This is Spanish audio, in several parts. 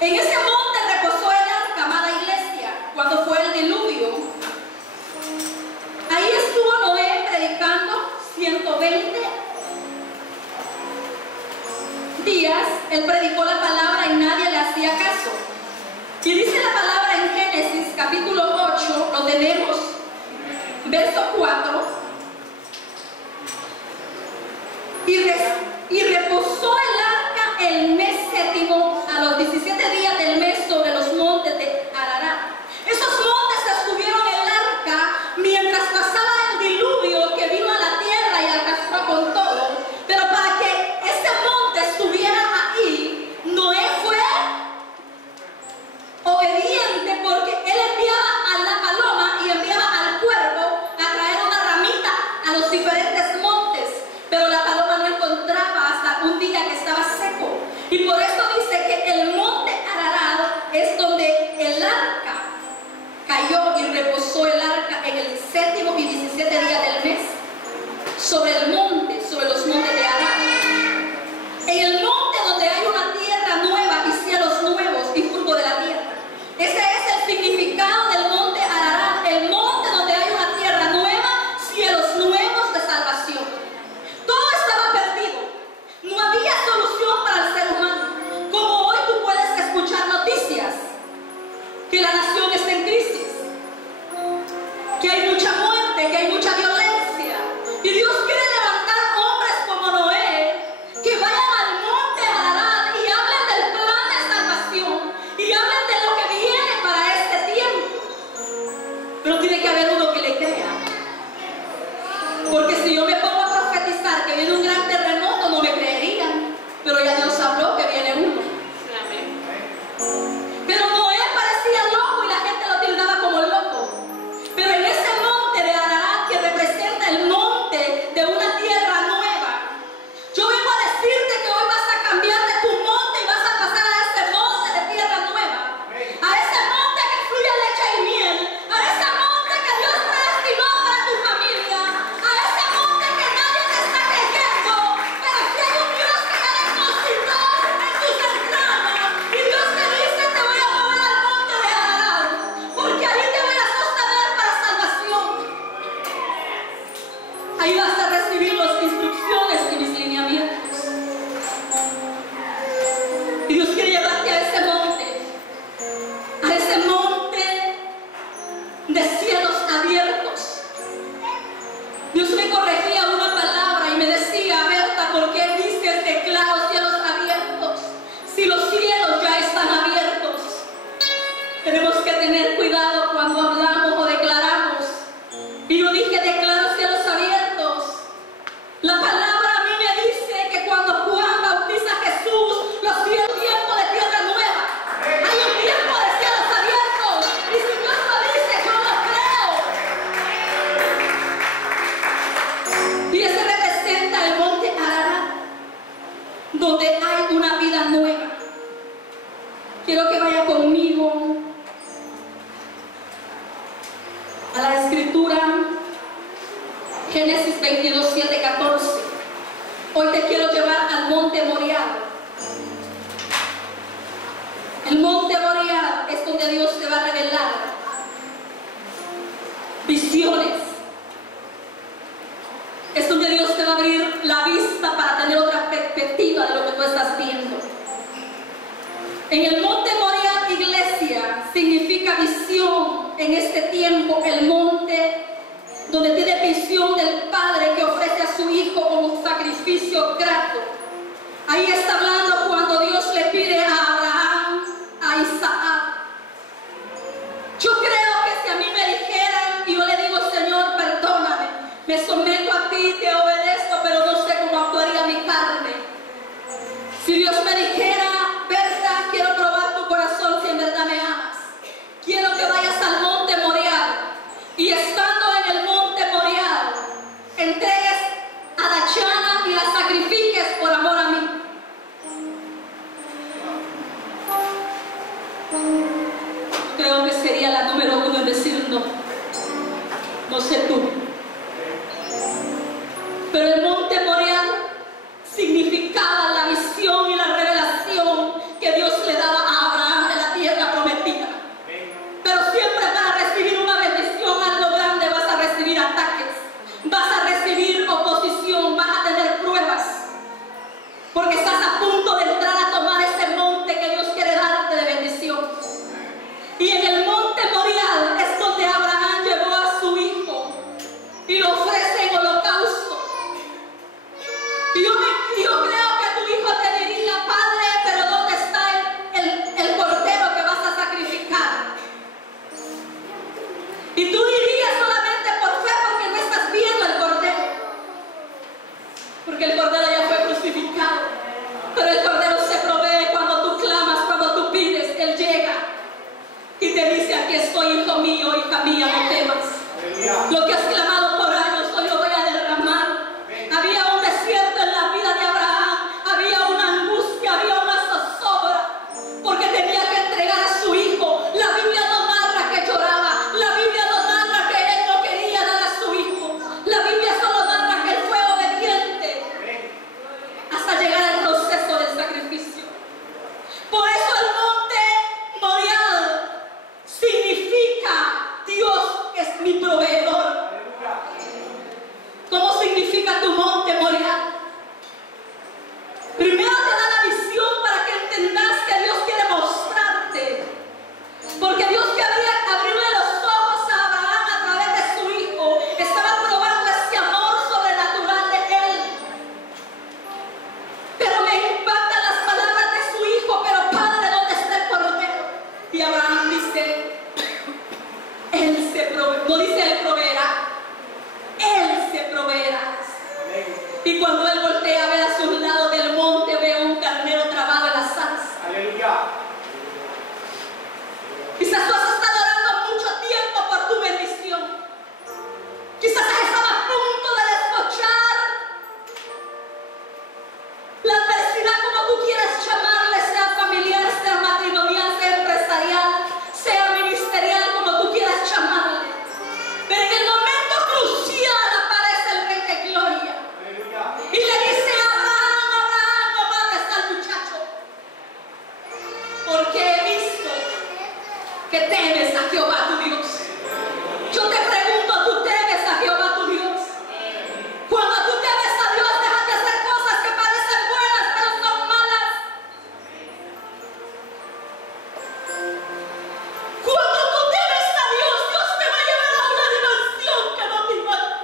En ese monte reposó el arca, amada iglesia, cuando fue el diluvio. Ahí estuvo Noé predicando 120 días. Él predicó la palabra y nadie le hacía caso. Y dice la palabra en Génesis capítulo 8, lo tenemos, verso 4. Y reposó el arca el mes séptimo, a los 17 días del mes, sobre los montes de Ararat. Esos montes estuvieron en el arca mientras pasaba el diluvio que vino a la tierra y arrasó con todo. Pero para que ese monte estuviera ahí, Noé fue obediente, porque él enviaba a la paloma y enviaba al cuervo a traer una ramita a los diferentes montes. Pero la paloma no encontraba hasta un día que estaba seco. Y por eso dice que el monte Ararat es donde el arca cayó, y reposó el arca en el séptimo y 17 días del mes sobre el monte, sobre los montes de Ararat. En el monte donde hay una tierra nueva y cielos nuevos y fruto de la tierra. Ese es el significado del monte Ararat, el monte donde hay una tierra nueva, cielos nuevos de salvación. Todo estaba perdido, no había solución para el ser humano. Como hoy tú puedes escuchar noticias que la nación está en crisis, que hay mucha muerte, que hay mucha violencia, y Dios quiere levantar hombres como Noé que vayan al monte Ararat y hablen del plan de salvación y hablen de lo que viene para este tiempo. Pero tiene que haber uno que le crea, porque si yo me pongo a profetizar que viene un gran terremoto, no me creerían, pero ya Dios habló que viene uno. Pero Noé parecía loco y la gente lo tildaba como loco. Pero en ese monte de Ararat, que representa el monte de una tierra nueva, yo vengo a decirte que hoy vas a cambiar de tu monte y vas a pasar a ese monte de tierra nueva, a ese monte que fluye leche y miel, a ese monte que Dios predestinó para tu familia, a ese monte que nadie te está creyendo, pero que hay un Dios que ya depositó en tus entrañas. Y Dios te dice: te voy a mover al monte de Ararat, porque ahí te voy a sostener para salvación. Ahí vas a recibir las instrucciones y mis lineamientos. Y Dios quiere llevarte a ese monte de cielos abiertos. Dios me corregía una palabra y me decía: Berta, ¿por qué dices declaro cielos abiertos si los cielos ya están abiertos? Tenemos que tener cuidado cuando hablamos o declaramos. Y yo dije: declaro cielos abiertos. La palabra a mí me dice que cuando Juan bautiza a Jesús, los dio tiempo de tierra nueva. Hay un tiempo de cielos abiertos. Y si Dios lo dice, yo lo creo. Y ese representa el monte Ararat, donde hay una vida nueva. Quiero que vaya conmigo a la escritura, Génesis 22, 7, 14. Hoy te quiero llevar al monte Moriah. El monte Moriah es donde Dios te va a revelar visiones. Es donde Dios te va a abrir la vista para tener otra perspectiva de lo que tú estás viendo. En el monte Moriah, iglesia, significa visión en este tiempo. El monte donde tiene visión del Padre que ofrece a su Hijo como un sacrificio grato. Ahí está hablando cuando Dios le pide a Abraham, a Isaac. Yo creo que si a mí me dijeran y yo le digo: Señor, perdóname, me someto a ti, te obedezco, pero no sé cómo actuaría mi carne. Si Dios me dijera: Berta, quiero probar tu corazón si en verdad me amas, quiero que vayas al monte Moriah, y estando en el monte Moriah, entregues a Dachana y la sacrifiques por amor a mí. aquí estoy, hijo mío, hija mía, no temas. Lo que has clamado por años, hoy lo voy a derramar. Había un desierto en la vida de Abraham, había una angustia, había una zozobra, porque tenía que entregar a su hijo. La Biblia no narra que lloraba, la Biblia no narra que él no quería dar a su hijo. La Biblia solo narra que él fue obediente hasta llegar al proceso del sacrificio. Por eso el monte Moriah significa Dios es mi proveedor. ¿Cómo significa tu monte Moriah? Primero te da la visión para que entendas que Dios quiere mostrarte, porque Dios quería abrirle los ojos a Abraham a través de su hijo. Estaba probando ese amor sobrenatural de él. Pero me impactan las palabras de su hijo: pero padre, ¿dónde está el cordero? Y Abraham dice, él se proveerá. No dice él proveerá, él se proveerá. Y cuando él voltea a ver a sus lados del monte, ve un carnero trabado en la zarza. Aleluya. Quizás tú has estado orando mucho tiempo por tu bendición. Quizás has estado a punto de desbochar la adversidad, como tú quieras llamarle, sea familiar, sea matrimonial, sea empresarial, sea ministerial, como tú quieras llamarle. Pero en el momento crucial aparece el Rey de Gloria. Y le dice a Abraham, Abraham, no mates al muchacho, porque he visto que temes a Jehová tu Dios. Yo te pregunto, ¿tú temes a Jehová tu Dios? Cuando tú temes a Dios, dejas de hacer cosas que parecen buenas, pero son malas. Cuando tú temes a Dios, Dios te va a llevar a una dimensión que no te imaginas.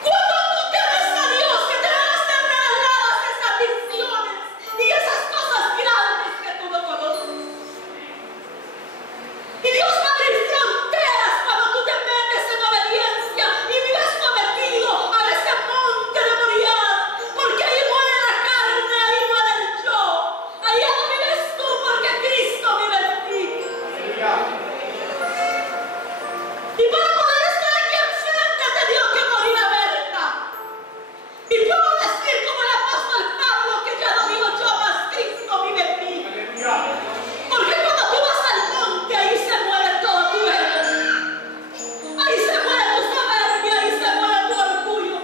Cuando tú temes a Dios, que te van a ser regaladas esas visiones y esas cosas grandes que tú no conoces. Y Dios va a abrir fronteras cuando tú te metes en obediencia y vives sometido a ese monte de Moriah, porque ahí muere la carne, ahí muere el yo. Ahí no vives tú, porque Cristo vive en ti. Y para poder estar aquí enfrente te dio que morir a Berta. Y puedo decir como el apóstol Pablo, que ya no vivo yo, mas Cristo vive en mí. Porque cuando tú vas al monte, ahí se muere todo tu ego. Ahí se muere tu soberbia, ahí se muere tu orgullo.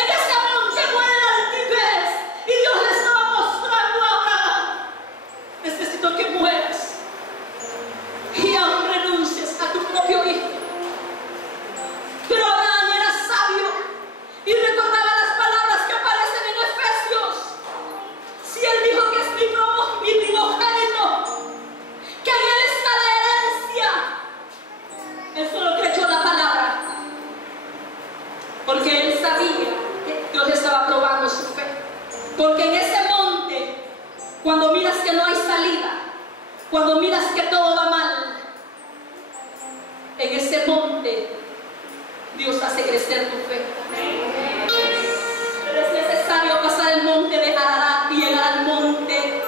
En ese monte muere la altivez. Y Dios le estaba mostrando a Abraham: necesito que mueras y aún renuncies a tu propio hijo. Pero Abraham era sabio y recordaba las palabras que aparecen en Efesios. Si él dijo que es mi primogénito, que en él está la herencia, él solo creyó la palabra, porque él sabía que Dios estaba probando su fe. Porque en ese monte, cuando miras que no hay salida, cuando miras que todo va mal, en ese monte Dios hace crecer tu fe. Pero es necesario pasar el monte de Ararat y llegar al monte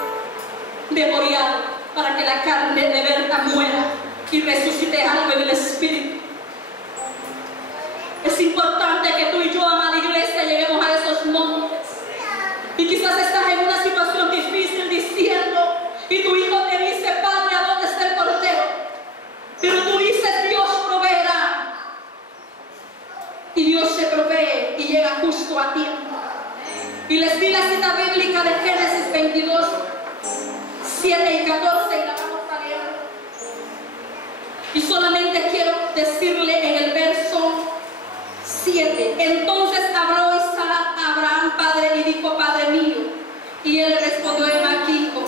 de Moriah para que la carne de Berta muera y resucite algo en el espíritu. Es importante que tú y yo, amada iglesia, lleguemos a esos montes. Y quizás estás en una situación difícil diciendo, y tu hijo te dice: padre, ¿a dónde está el cordero? Pero tú dices: Dios proveerá. Y Dios se provee y llega justo a tiempo. Y les di la cita bíblica de Génesis 22, 7 y 14, y la vamos a leer. Y solamente quiero decirle en el verso 7: entonces habló Isaac a Abraham padre y dijo: padre mío. Y él respondió: heme aquí, hijo.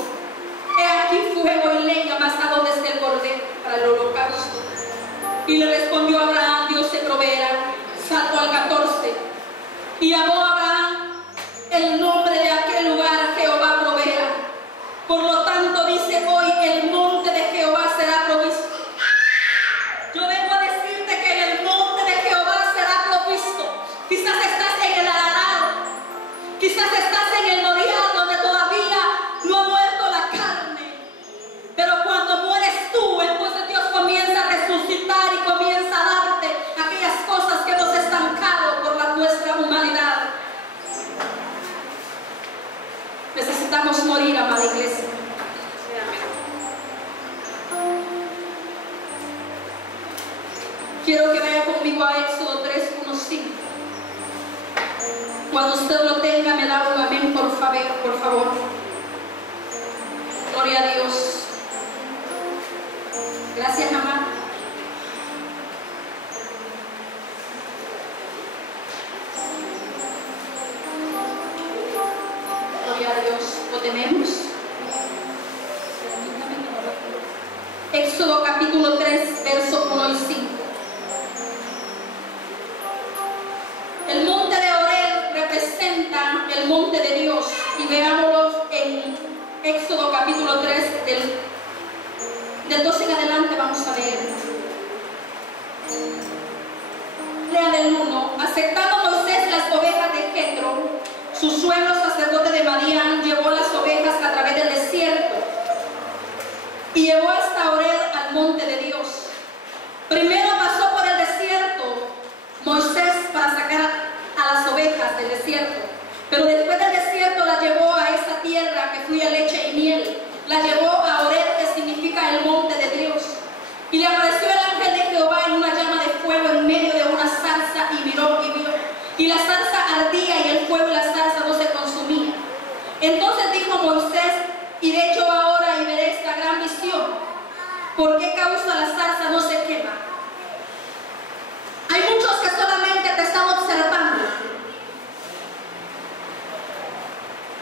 He aquí fuego y leña, mas ¿a dónde está el cordero para el holocausto? Y le respondió Abraham: Dios se proveerá. Salto al 14. Y llamó a Abraham el nombre de aquel lugar necesitamos morir, amada iglesia. Quiero que vaya conmigo a Éxodo 3, 1, 5. Cuando usted lo tenga, me da un amén, por favor. Gloria a Dios. Gracias, mamá. Gloria a Dios. ¿Lo tenemos? Éxodo capítulo 3, versos 1 y 5. El monte de Horeb representa el monte de Dios, y veámoslo en Éxodo capítulo 3, del 12 en adelante vamos a leer. Lea del 1. Aceptando Moisés las ovejas de Jetro, su suegro sacerdote de Madián, llevó las ovejas a través del desierto y llevó hasta Horeb, al monte de Dios. Primero pasó por el desierto Moisés para sacar a las ovejas del desierto, pero después del desierto las llevó a esa tierra que fluye leche y miel. La llevó a Horeb, que significa el monte de Dios. Y le apareció el ángel de Jehová en una llama de fuego en medio de una zarza, y miró y vio. Y la zarza ardía, y el fuego y la zarza no se consumían. Entonces dijo Moisés: iré yo ahora y veré esta gran visión. ¿Por qué causa la zarza no se quema? Hay muchos que solamente te están observando.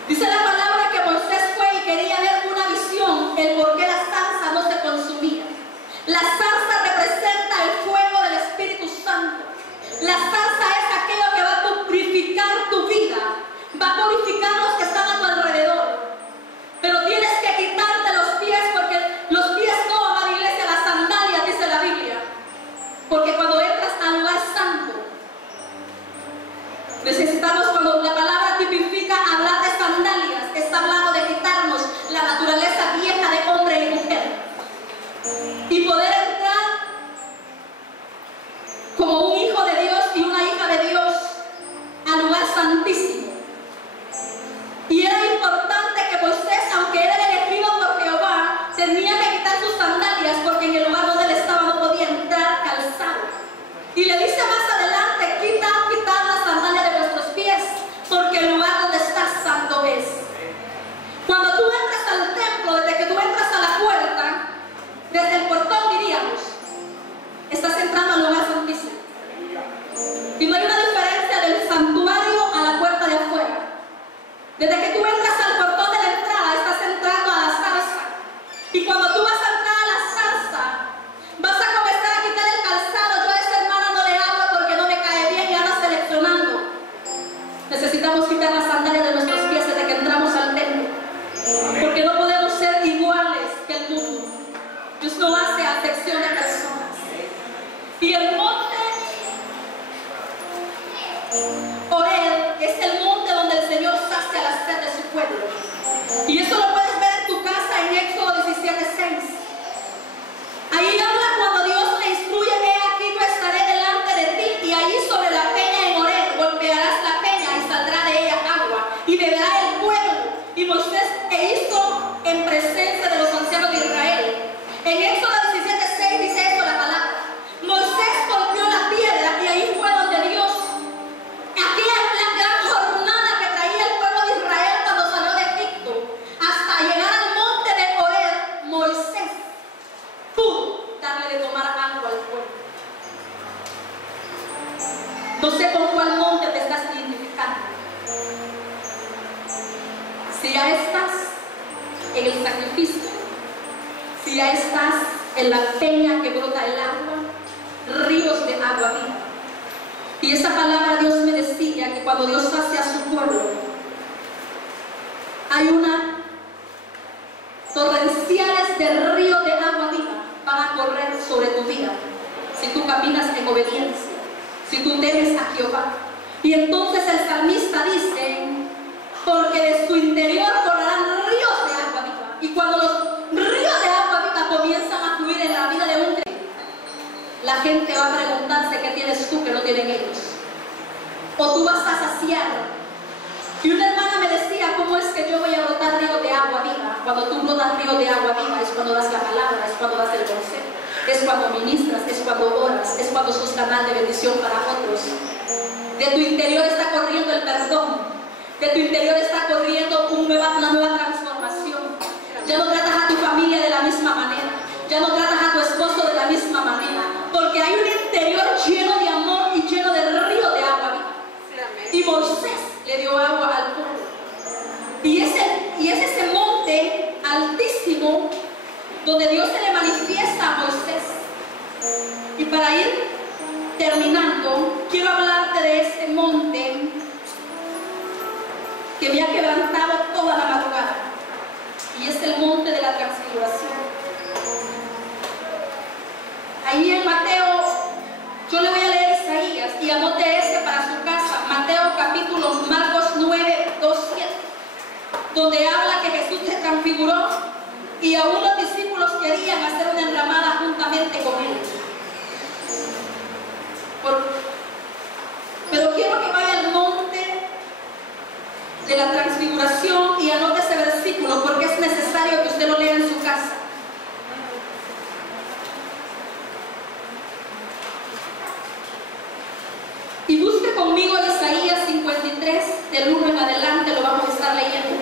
Dice la palabra que Moisés fue y quería ver una visión, el por qué la zarza no se consumía. La zarza representa el fuego del Espíritu Santo. La zarza es aquello que va a purificar tu vida, va a purificar los que están a tu alrededor. Pero tienes que quitarte los pies, porque los pies no, amada iglesia, las sandalias, dice la Biblia. Porque cuando entras al lugar santo, necesitamos, cuando la palabra tipifica hablar de sandalias, está hablando de quitarnos la naturaleza vieja de hombre y mujer y poder entrar como un hijo de Dios y una hija de Dios al lugar santísimo. Y era importante que Moisés, aunque era elegido por Jehová, tenía que quitar sus sandalias, porque en el lugar donde él estaba no podía entrar calzado. Y le dice más adelante: quitar las sandalias de nuestros pies, porque el lugar donde estás santo es. Cuando tú entras al templo, desde que tú entras a la puerta, desde el portón diríamos, estás entrando al lugar santísimo. Y no hay una diferencia del santuario a la puerta de afuera. Desde que tú entras al portón de la entrada, estás entrando a la zarza. Y cuando tú vas a entrar a la zarza, vas a comenzar a quitar el calzado. Yo a esta hermana no le hablo porque no me cae bien y anda seleccionando. Necesitamos quitar las sandalias de nuestros pies desde que entramos al templo, porque no podemos ser iguales que el mundo. Dios no hace acepción de personas. Y el monte Horeb es el monte donde el Señor sacia la sed de su pueblo. Y eso lo puedes ver en tu casa en Éxodo 17:6. Ahí habla cuando Dios le instruye: he aquí yo estaré delante de ti, y ahí sobre la peña en Horeb golpearás la peña y saldrá de ella agua, y beberá el pueblo. Y Moisés hizo en presencia de los ancianos de Israel. En Éxodo 17:6 dice esto la palabra: Moisés golpeó la piedra, y ahí fue donde Dios, aquella la gran jornada que traía el pueblo de Israel cuando salió de Egipto, hasta llegar al monte de Horeb, Moisés pudo darle de tomar agua al pueblo. No sé con cuál monte te estás identificando. Si ya estás en el sacrificio, si ya estás en la peña que brota el agua, ríos de agua viva. Y esa palabra Dios me decía que cuando Dios hace a su pueblo, hay una torrenciales de río de agua viva van a correr sobre tu vida, si tú caminas en obediencia, si tú temes a Jehová. Y entonces el salmista dice: porque de su interior correrán ríos de agua viva. Y cuando los ríos de agua viva comienzan a fluir en la vida de un creyente, la gente va a preguntarse: ¿qué tienes tú que no tienen ellos? O tú vas a saciar. Y una hermana me decía: ¿cómo es que yo voy a brotar ríos Cuando tú brotas río de agua viva es cuando das la palabra, es cuando das el consejo, es cuando ministras, es cuando oras, es cuando sos canal de bendición para otros. De tu interior está corriendo el perdón, de tu interior está corriendo una nueva transformación. Ya no tratas a tu familia de la misma manera, ya no tratas a tu esposo de la misma manera, porque hay un interior lleno de amor y lleno de río de agua viva. Y Moisés le dio agua al pueblo. Y es ese monte altísimo donde Dios se le manifiesta a Moisés. Y para ir terminando, quiero hablarte de este monte que me ha quebrantado toda la madrugada. Y es el monte de la transfiguración. Ahí en Mateo, yo le voy a leer Isaías y anote ese para su casa. Mateo capítulo Marcos 9, 2, 7, donde habla que Jesús se transfiguró y aún los discípulos querían hacer una enramada juntamente con él. Pero quiero que vaya al monte de la transfiguración y anote ese versículo porque es necesario que usted lo lea en su casa. Y busque conmigo Isaías 53, del 1 en adelante, lo vamos a estar leyendo.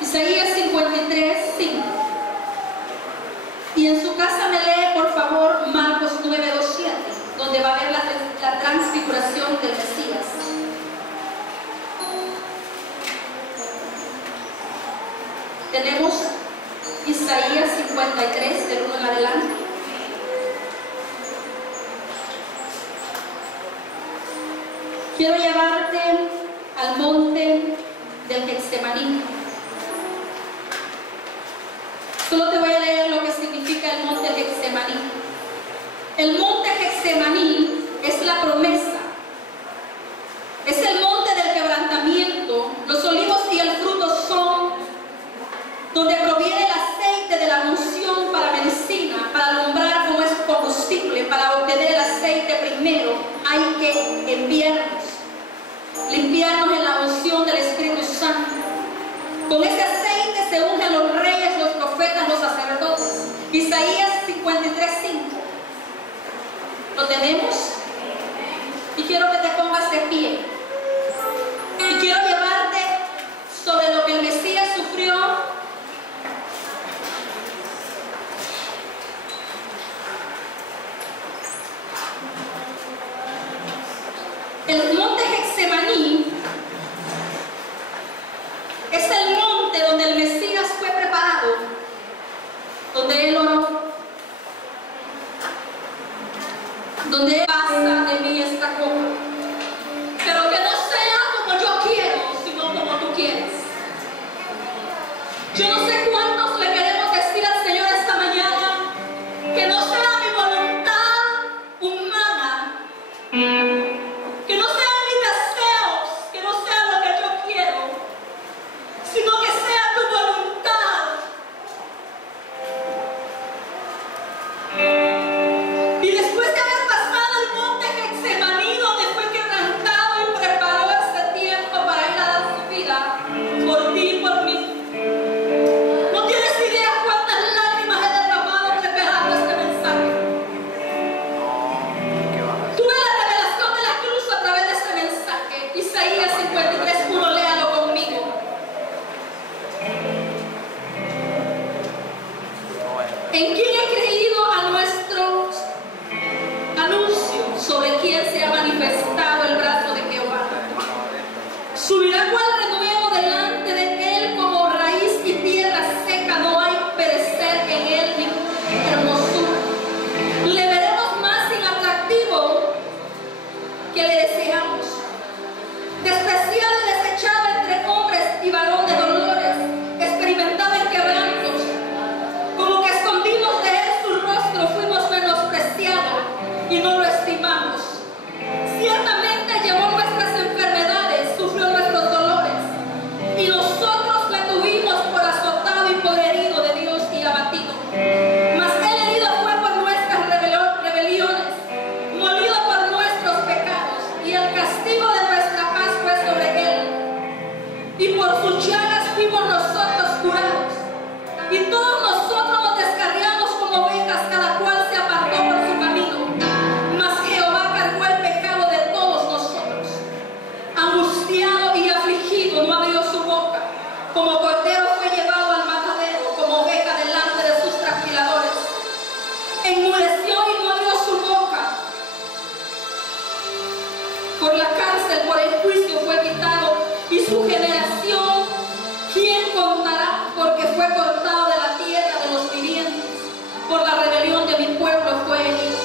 Isaías 53, 5. Y en su casa me lee, por favor, Marcos 9, 2, 7, donde va a ver la transfiguración del Mesías. Tenemos Isaías 53, del 1 en adelante. Quiero llevarte al monte del Getsemaní. Solo te voy a leer lo que significa el monte Getsemaní. El monte Getsemaní es la promesa. Es el monte del quebrantamiento. Los olivos y el fruto son donde proviene el aceite de la unción para medicina, para alumbrar como es combustible. Para obtener el aceite primero hay que limpiarnos en la unción del Espíritu Santo. Con ese aceite se ungen los reyes, los profetas, los sacerdotes. Isaías 53, 5. ¿Lo tenemos? Y quiero que te pongas de pie. Y quiero llevarte sobre lo que el Mesías sufrió. El monte Getsemaní es el monte donde el Mesías fue preparado, donde él oró, donde pasa de mí esta copa, pero que no sea como yo quiero, sino como tú quieres. Yo no sé cuántos le queremos decir al Señor esta mañana, que no sea mi voluntad humana, que no sean mis deseos, que no sea lo que yo quiero, sino que sea tu voluntad. Y después de haber pasado el monte Getsemaní, donde fue quebrantado y preparó ese tiempo para ir a dar su vida por ti y por mí, no tienes idea cuántas lágrimas he derramado preparando este mensaje. Tuve la revelación de la cruz a través de este mensaje. Isaías 53, 1, léalo conmigo. ¿En quién he creído a nuestro anuncio sobre quién se ha manifestado el brazo de Jehová? Subirá cual renuevo delante de él como raíz y piedra seca, no hay perecer en él ni hermosura. Le veremos más inatractivo que le deseamos, despreciado y desechado entre hombres y varón de dolores, experimentado en quebrantos, como que escondimos de él su rostro, fuimos menospreciados y no lo estimamos. Ciertamente llevó nuestras enfermedades, sufrió nuestros dolores, y nosotros le tuvimos por azotado y por herido de Dios y abatido. Mas él herido fue por nuestras rebeliones, molido por nuestros pecados, y el castigo de nuestra por la cárcel, por el juicio fue quitado, y su generación, ¿quién contará? Porque fue cortado de la tierra de los vivientes, por la rebelión de mi pueblo fue herido.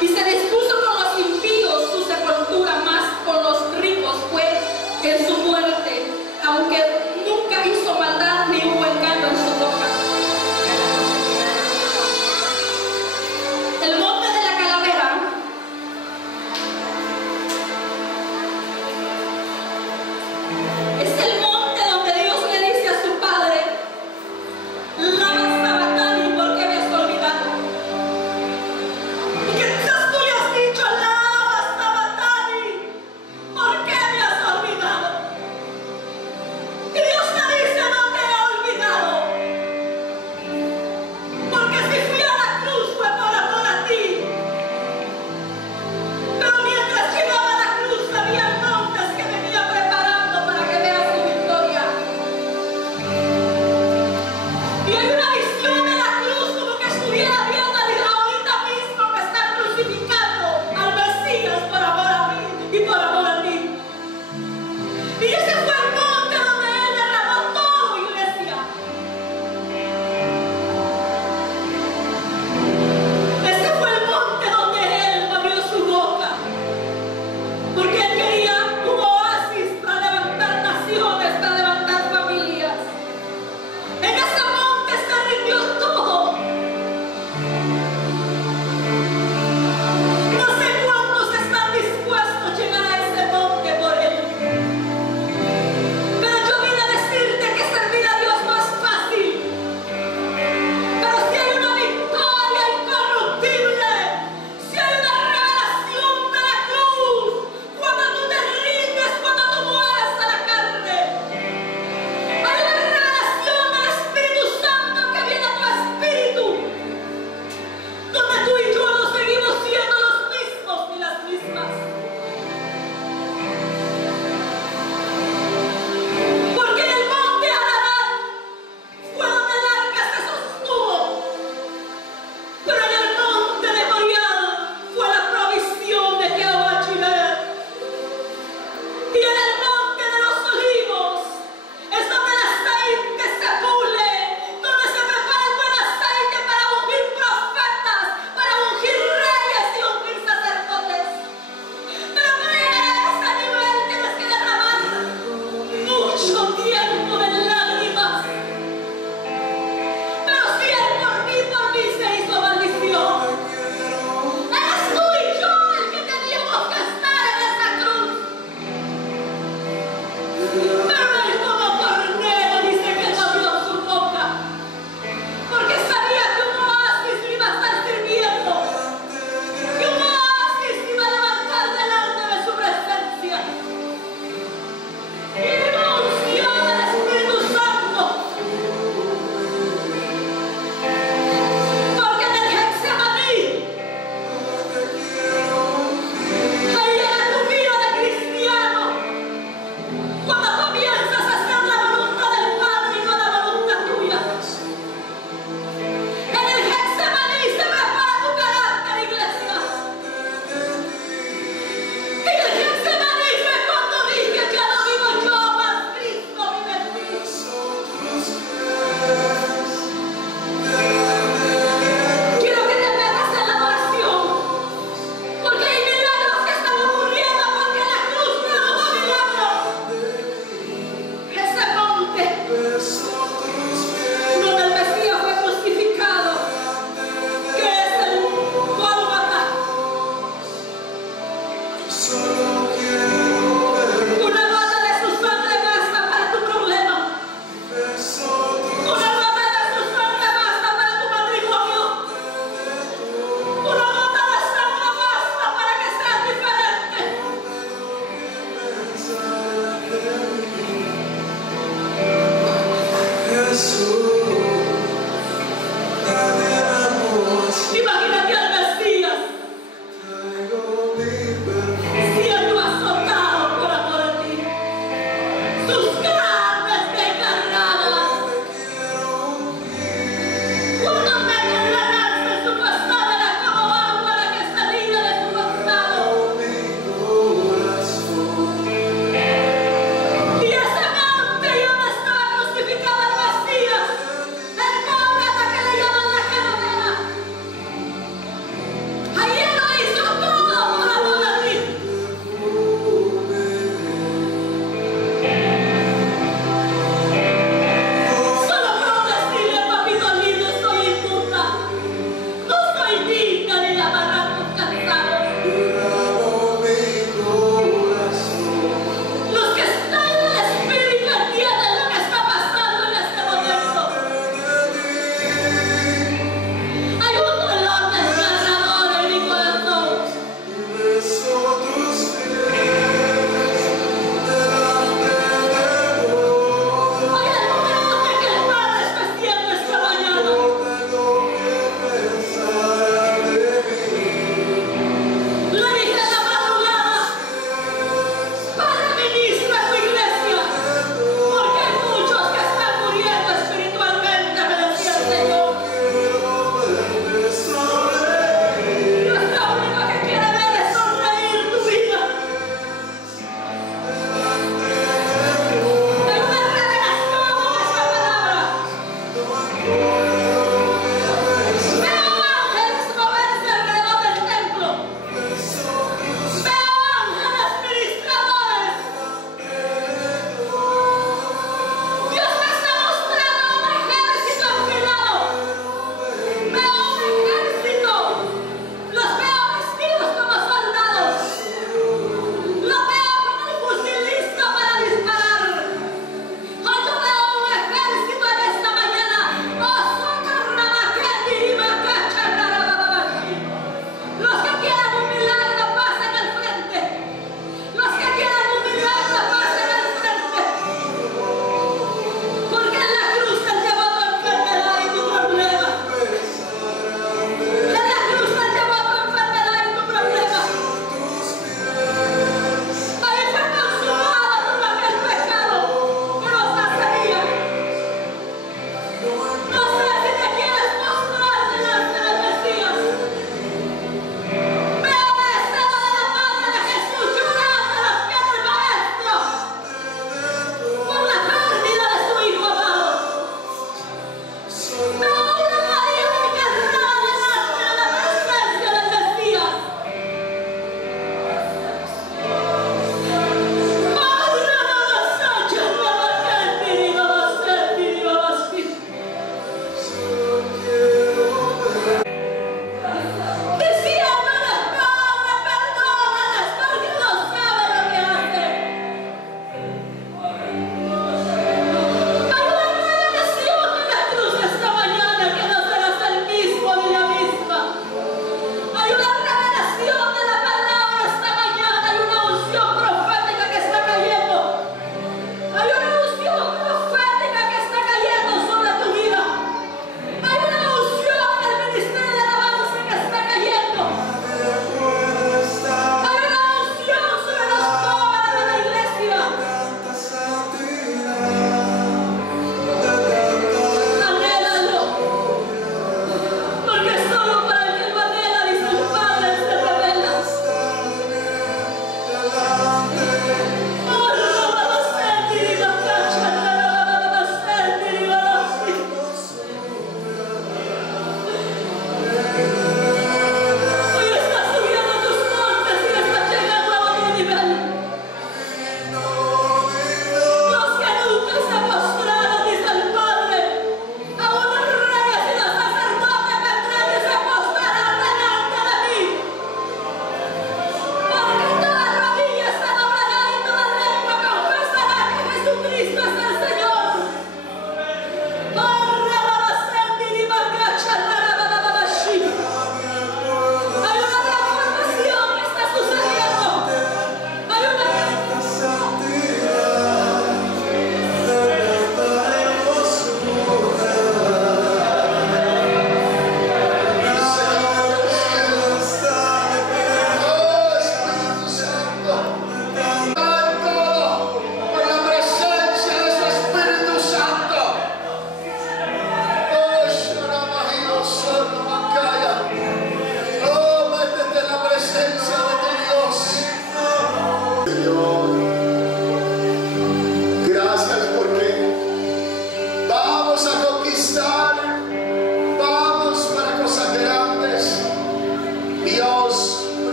Y se dispuso con los impíos su sepultura, más con los ricos fue en su muerte, aunque nunca hizo maldad ni hubo engaño en su boca. El monte de la calavera es el monte donde Dios le dice a su padre: lama sabatani, ¿por qué me has olvidado? Y quizás tú le has dicho: lama sabatani, ¿por qué me has olvidado?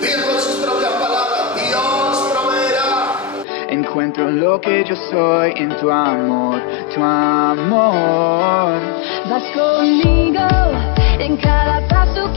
Dijo en sus propias palabras, Dios proveerá. Encuentro lo que yo soy en tu amor, tu amor. Vas conmigo en cada paso